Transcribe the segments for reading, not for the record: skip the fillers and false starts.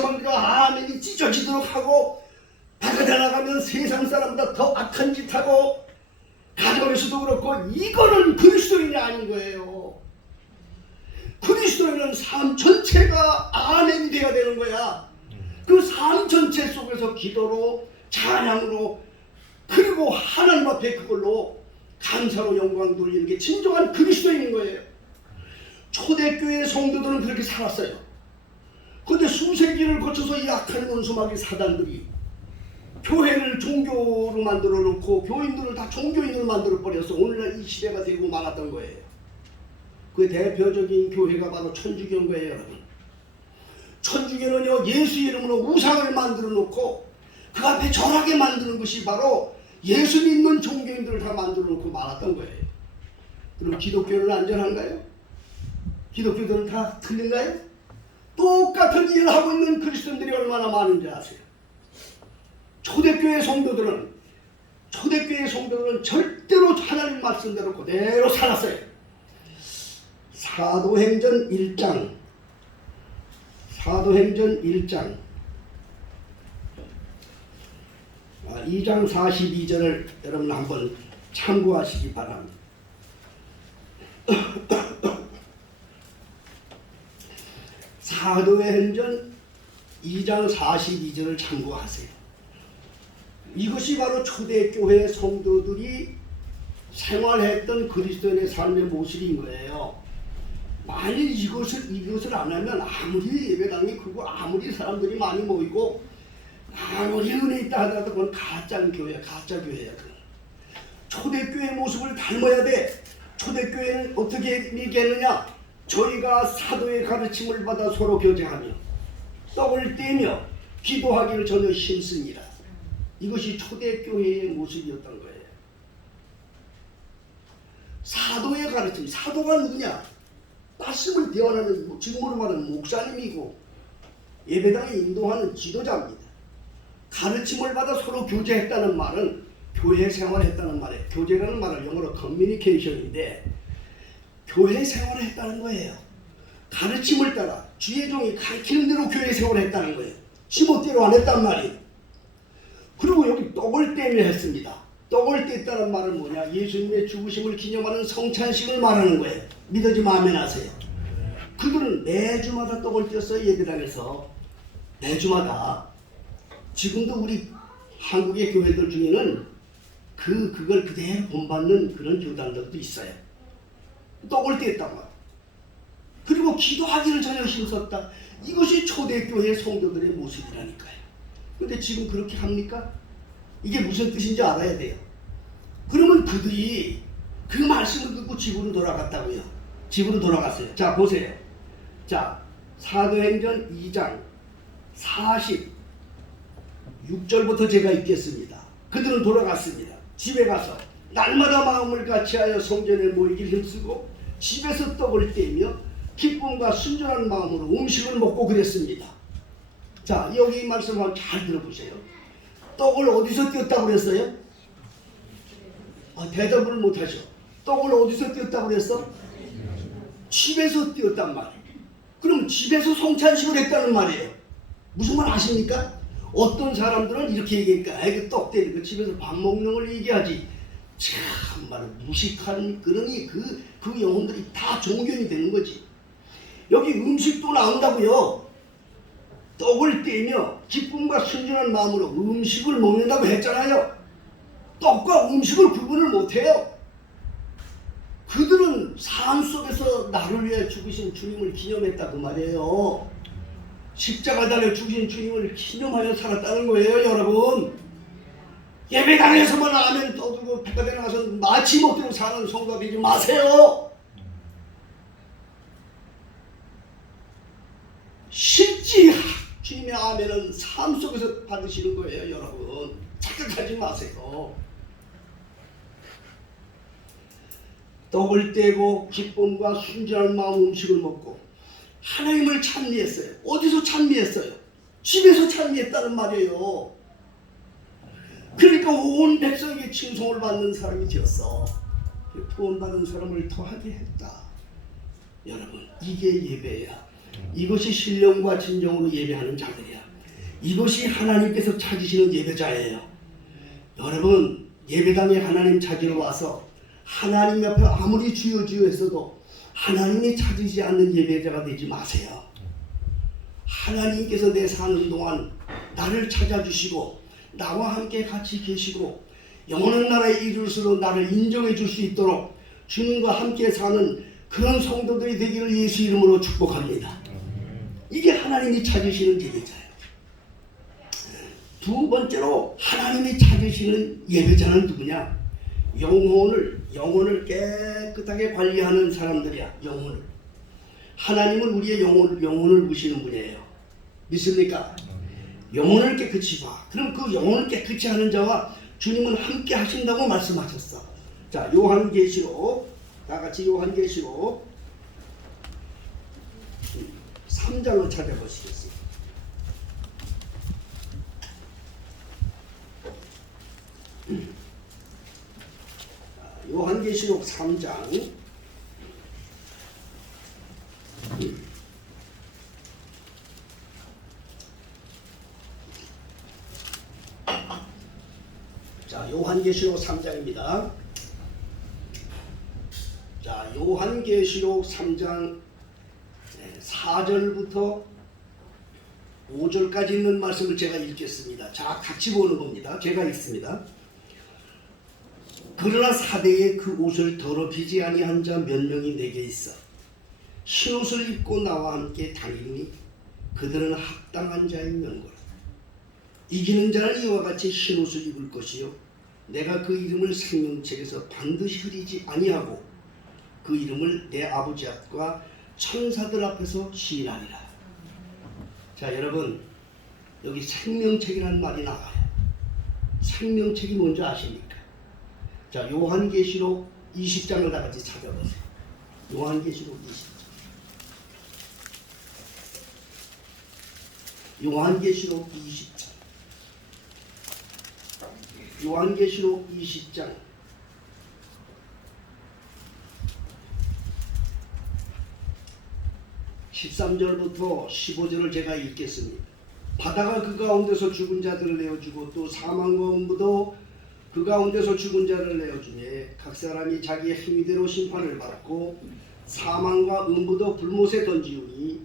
상대방들과 아멘이 찢어지도록 하고 바깥에 나가면 세상 사람보다 더 악한 짓 하고 가정에서도 그렇고 이거는 그리스도인이 아닌 거예요. 그리스도인은 삶 전체가 아멘이 되어야 되는 거야. 그 삶 전체 속에서 기도로 찬양으로 그리고 하나님 앞에 그걸로 감사로 영광 돌리는 게 진정한 그리스도인인 거예요. 초대교회 성도들은 그렇게 살았어요. 그런데 수세기를 거쳐서 이 악한 원수마귀 사단들이 교회를 종교로 만들어 놓고 교인들을 다 종교인으로 만들어 버려서 오늘날 이 시대가 되고 말았던 거예요. 그 대표적인 교회가 바로 천주교인 거예요, 여러분. 천주교는요, 예수 이름으로 우상을 만들어 놓고 그 앞에 절하게 만드는 것이 바로 예수 믿는 종교인들을 다 만들어 놓고 말았던 거예요. 그럼 기독교는 안전한가요? 기독교들은 다 틀린가요? 똑같은 일을 하고 있는 그리스도인들이 얼마나 많은지 아세요? 초대교회 성도들은 절대로 하나님 말씀대로 그대로 살았어요. 사도행전 1장 2장 42절을 여러분 한번 참고하시기 바랍니다. 사도행전 2장 42절을 참고하세요. 이것이 바로 초대교회 성도들이 생활했던 그리스도인의 삶의 모습인 거예요. 만일 이것을 안 하면 아무리 예배당이 크고 아무리 사람들이 많이 모이고 아무리 은혜 있다 하더라도 그건 가짜 교회야. 초대교회 모습을 닮아야 돼. 초대교회는 어떻게 얘기했느냐? 저희가 사도의 가르침을 받아 서로 교제하며 떡을 떼며 기도하기를 전혀 힘씁니다. 이것이 초대교회의 모습이었던 거예요. 사도의 가르침, 사도가 누구냐? 말씀을 대언하는, 지금으로 말하는 목사님이고 예배당에 인도하는 지도자입니다. 가르침을 받아 서로 교제했다는 말은 교회 생활했다는 말이에요. 교제라는 말은 영어로 커뮤니케이션인데 교회 생활을 했다는 거예요. 가르침을 따라 주의 종이 가르치는 대로 교회 생활을 했다는 거예요. 지멋대로 안 했단 말이에요. 그리고 여기 떡을 떼며 했습니다. 떡을 뗐다는 말은 뭐냐? 예수님의 죽으심을 기념하는 성찬식을 말하는 거예요. 믿어지면 아멘 하세요. 그들은 매주마다 떡을 뗐어요. 예배당에서 매주마다. 지금도 우리 한국의 교회들 중에는 그걸 그대로 본받는 그런 교단들도 있어요. 떡을 뗐단 말이에요. 그리고 기도하기를 전혀 힘썼다. 이것이 초대교회 성도들의 모습이라니까요. 근데 지금 그렇게 합니까? 이게 무슨 뜻인지 알아야 돼요. 그러면 그들이 그 말씀을 듣고 집으로 돌아갔다고요. 집으로 돌아갔어요. 자, 보세요. 자, 사도행전 2장 46절부터 제가 읽겠습니다. 그들은 돌아갔습니다. 집에 가서 날마다 마음을 같이하여 성전에 모이길 힘쓰고 집에서 떡을 떼며 기쁨과 순전한 마음으로 음식을 먹고 그랬습니다. 자, 여기 말씀을 잘 들어보세요. 떡을 어디서 띄었다고 그랬어요? 대답을 못하셔. 떡을 어디서 띄었다고 그랬어? 집에서 띄었단 말이에요. 그럼 집에서 성찬식을 했다는 말이에요. 무슨 말 아십니까? 어떤 사람들은 이렇게 얘기하니까 이게 떡 떼는 거 집에서 밥 먹는 걸 얘기하지. 참말 무식한 그러니 그 영혼들이 다 종교인이 되는 거지. 여기 음식도 나온다고요. 떡을 떼며 기쁨과 순전한 마음으로 음식을 먹는다고 했잖아요. 떡과 음식을 구분을 못해요. 그들은 삶 속에서 나를 위해 죽으신 주님을 기념했다고 말이에요. 십자가 달려 죽으신 주님을 기념하여 살았다는 거예요, 여러분. 예배당에서만 아멘 떠들고 백화점에 나가서 마치 못되고 사는 성도가 되지 마세요. 실제 주님의 아멘은 삶 속에서 받으시는 거예요, 여러분. 착각하지 마세요. 떡을 떼고 기쁨과 순전한 마음 음식을 먹고 하나님을 찬미했어요. 어디서 찬미했어요? 집에서 찬미했다는 말이에요. 그러니까 온 백성에게 칭송을 받는 사람이 되었어. 구원받은 사람을 더하게 했다. 여러분, 이게 예배야. 이것이 신령과 진정으로 예배하는 자들이야. 이것이 하나님께서 찾으시는 예배자예요. 여러분, 예배당에 하나님 찾으러 와서 하나님 옆에 아무리 주여 주여 했어도 하나님이 찾으지 않는 예배자가 되지 마세요. 하나님께서 내 사는 동안 나를 찾아주시고 나와 함께 같이 계시고 영원한 나라에 이룰수록 나를 인정해 줄 수 있도록 주님과 함께 사는 그런 성도들이 되기를 예수 이름으로 축복합니다. 이게 하나님이 찾으시는 예배자예요. 두 번째로 하나님이 찾으시는 예배자는 누구냐? 영혼을 깨끗하게 관리하는 사람들이야. 영혼을. 하나님은 우리의 영혼을 보시는 분이에요. 믿습니까? 영혼을 깨끗이 봐. 그럼 그 영혼을 깨끗이 하는 자와 주님은 함께 하신다고 말씀하셨어. 자, 요한계시록, 다 같이 요한계시록 3장을 찾아보시겠습니다. 요한계시록 3장 3장입니다. 자, 요한계시록 3장 4절부터 5절까지 있는 말씀을 제가 읽겠습니다. 자, 같이 보는 겁니다. 제가 읽습니다. 그러나 사대에 그 옷을 더럽히지 아니한 자 몇 명이 내게 있어 흰옷을 입고 나와 함께 다니니 그들은 합당한 자인 명거라. 이기는 자는 이와 같이 흰옷을 입을 것이요 내가 그 이름을 생명책에서 반드시 흐리지 아니하고 그 이름을 내 아버지 앞과 천사들 앞에서 시인하리라. 자, 여러분, 여기 생명책이라는 말이 나와요. 생명책이 뭔지 아십니까? 자, 요한계시록 20장을 다 같이 찾아보세요. 요한계시록 20장. 요한계시록 20장. 요한계시록 20장 13절부터 15절을 제가 읽겠습니다. 바다가 그 가운데서 죽은 자들을 내어주고 또 사망과 음부도 그 가운데서 죽은 자를 내어주매 각 사람이 자기의 행위대로 심판을 받고 사망과 음부도 불못에 던지우니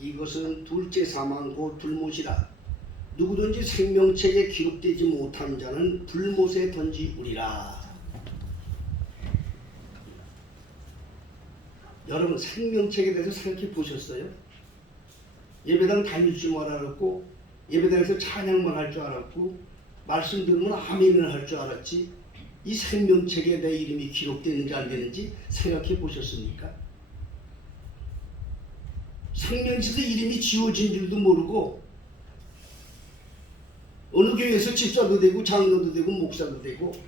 이것은 둘째 사망 곧 불못이라. 누구든지 생명책에 기록되지 못한 자는 불못에 던지우리라. 여러분, 생명책에 대해서 생각해 보셨어요? 예배당 다닐 줄만 알았고 예배당에서 찬양만 할 줄 알았고 말씀 들으면 아멘을 할 줄 알았지 이 생명책에 내 이름이 기록되는지 안 되는지 생각해 보셨습니까? 생명책에서 이름이 지워진 줄도 모르고 어느 교회에서 집사도 되고 장로도 되고 목사도 되고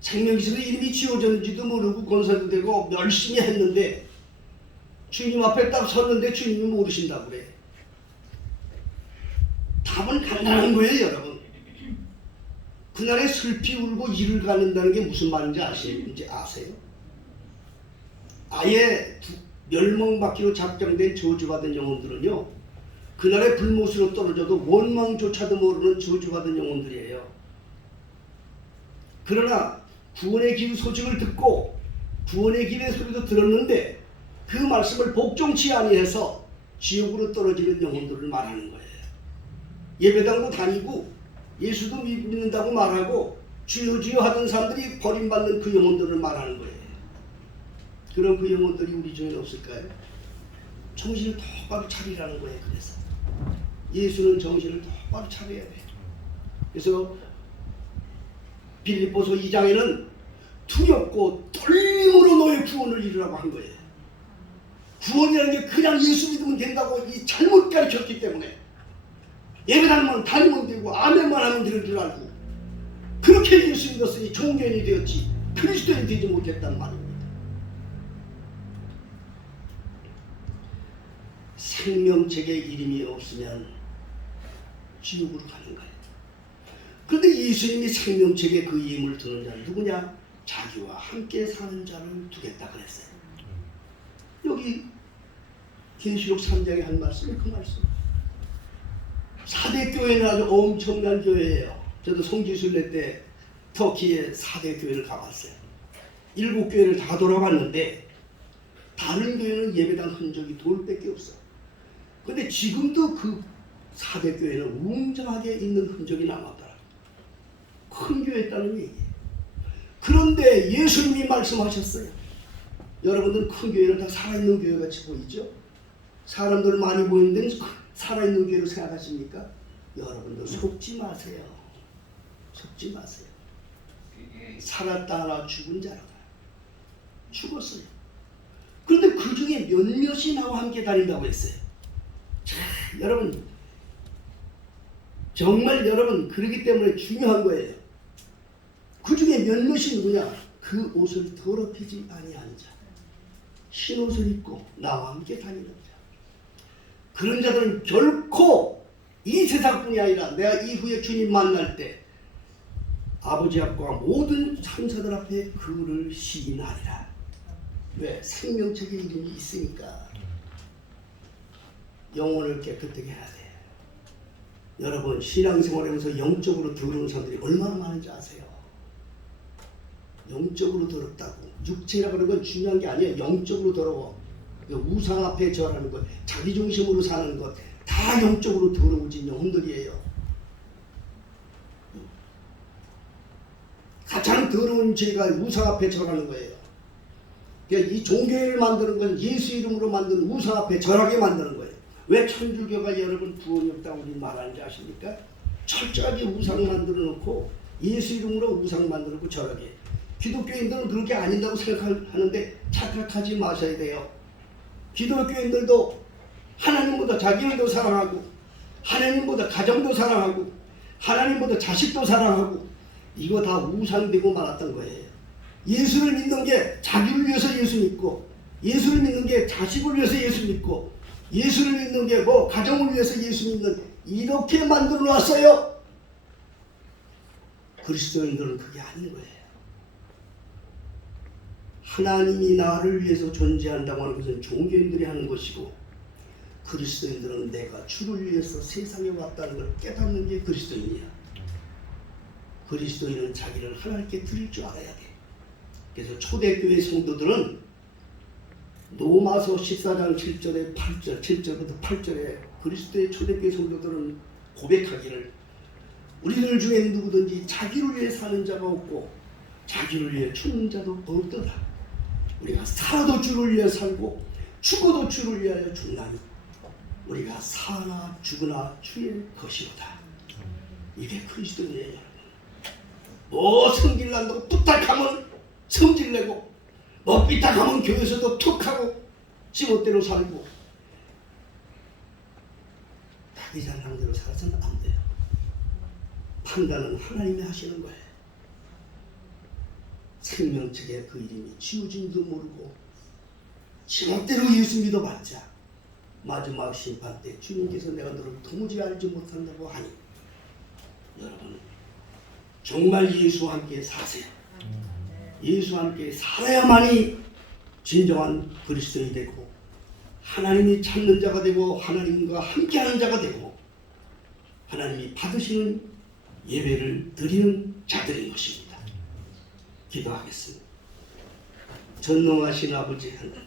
생명책에서 이름이 지워졌는지도 모르고 권사도 되고 열심히 했는데 주님 앞에 딱 섰는데 주님이 모르신다고 그래. 답은 간단한 거예요, 여러분. 그날에 슬피 울고 이를 가는다는 게 무슨 말인지 아세요? 아예 멸망받기로 작정된 저주받은 영혼들은요, 그날에 불못으로 떨어져도 원망조차도 모르는 저주받은 영혼들이에요. 그러나 구원의 길 소식을 듣고 구원의 길의 소리도 들었는데 그 말씀을 복종치 아니해서 지옥으로 떨어지는 영혼들을 말하는 거예요. 예배당도 다니고 예수도 믿는다고 말하고 주여 주여 하던 사람들이 버림받는 그 영혼들을 말하는 거예요. 그럼 그 영혼들이 우리 중에 없을까요? 정신을 똑바로 차리라는 거예요. 그래서 예수는 정신을 똑바로 차려야 돼요. 그래서 빌립보서 2장에는 두렵고 떨림으로 너의 구원을 이루라고 한 거예요. 구원이라는 게 그냥 예수 믿으면 된다고 잘못 가르쳤기 때문에 예배당만 다니면 되고 아멘만 하면 되는 줄 알고 그렇게 예수 믿었으니 종교인이 되었지 그리스도인이 되지 못했단 말입니다. 생명책에 이름이 없으면 지옥으로 가는 거예요. 그런데 예수님이 생명책에 그 이름을 두는 자는 누구냐? 자기와 함께 사는 자를 두겠다 그랬어요. 여기 계시록 3장에 한 말씀이 그 말씀. 4대 교회는 아주 엄청난 교회예요. 저도 성지순례 때 터키에 4대 교회를 가봤어요. 7교회를 다 돌아봤는데 다른 교회는 예배당 흔적이 돌밖에 없어. 근데 지금도 그 4대 교회는 웅장하게 있는 흔적이 남았더라. 큰 교회였다는 얘기예요. 그런데 예수님이 말씀하셨어요. 여러분들 큰 교회는 다 살아있는 교회 같이 보이죠? 사람들 많이 보이는 데는 살아있는 교회로 생각하십니까? 여러분들 속지 마세요. 속지 마세요. 살았다 하나 죽은 자라. 죽었어요. 그런데 그 중에 몇몇이 나와 함께 다닌다고 했어요. 자, 여러분 정말 여러분 그러기 때문에 중요한 거예요. 그 중에 몇몇이 누구냐? 그 옷을 더럽히지 아니한 자, 흰 옷을 입고 나와 함께 다니는 자. 그런 자들은 결코 이 세상뿐이 아니라 내가 이후에 주님 만날 때 아버지 앞과 모든 천사들 앞에 그를 시인하리라. 왜? 생명책의 이름이 있으니까. 영혼을 깨끗하게 해야 돼. 여러분 신앙생활하면서 영적으로 더러운 사람들이 얼마나 많은지 아세요? 영적으로 더럽다고. 육체라고 하는 건 중요한 게 아니에요. 영적으로 더러워. 우상 앞에 절하는 것, 자기 중심으로 사는 것, 다 영적으로 더러워진 영혼들이에요. 가장 더러운 죄가 우상 앞에 절하는 거예요. 그러니까 이 종교를 만드는 건 예수 이름으로 만든 우상 앞에 절하게 만드는 거예요. 왜 천주교가 여러분 구원이 없다고 우리 말하는지 아십니까? 철저하게 우상 만들어 놓고 예수 이름으로 우상 만들어 놓고 절하게. 기독교인들은 그렇게 아닌다고 생각하는데 착각하지 마셔야 돼요. 기독교인들도 하나님보다 자기들도 사랑하고 하나님보다 가정도 사랑하고 하나님보다 자식도 사랑하고 이거 다 우상되고 말았던 거예요. 예수를 믿는 게 자기를 위해서 예수 믿고 예수를 믿는 게 자식을 위해서 예수 믿고 예수를 믿는 게 뭐 가정을 위해서 예수 믿는 이렇게 만들어 놨어요. 그리스도인들은 그게 아닌 거예요. 하나님이 나를 위해서 존재한다고 하는 것은 종교인들이 하는 것이고 그리스도인들은 내가 주를 위해서 세상에 왔다는 걸 깨닫는 게 그리스도인이야. 그리스도인은 자기를 하나님께 드릴 줄 알아야 돼. 그래서 초대교회 성도들은 로마서 14장 7절에 8절, 7절부터 8절에 그리스도의 초대교회 성도들은 고백하기를 우리들 중에 누구든지 자기를 위해 사는 자가 없고 자기를 위해 죽는 자도 없더라. 우리가 살아도 주를 위해 살고 죽어도 주를 위하여 죽나니 우리가 사나 죽으나 주의 것이로다. 이게 그리스도인이에요. 뭐 성질난다고 부탁하면 성질내고 뭐 삐딱하면 교회에서도 툭하고 지멋대로 살고 자기 생각대로 살아서는 안 돼요. 판단은 하나님이 하시는 거예요. 생명책에 그 이름이 지워진도 모르고 지멋대로 예수 믿어봤자 마지막 심판 때 주님께서 내가 너를 도무지 알지 못한다고 하니 여러분 정말 예수와 함께 사세요. 예수와 함께 살아야만이 진정한 그리스도인이 되고 하나님이 찾는 자가 되고 하나님과 함께하는 자가 되고 하나님이 받으시는 예배를 드리는 자들인 것입니다. 기도하겠습니다. 전능하신 아버지 하나님,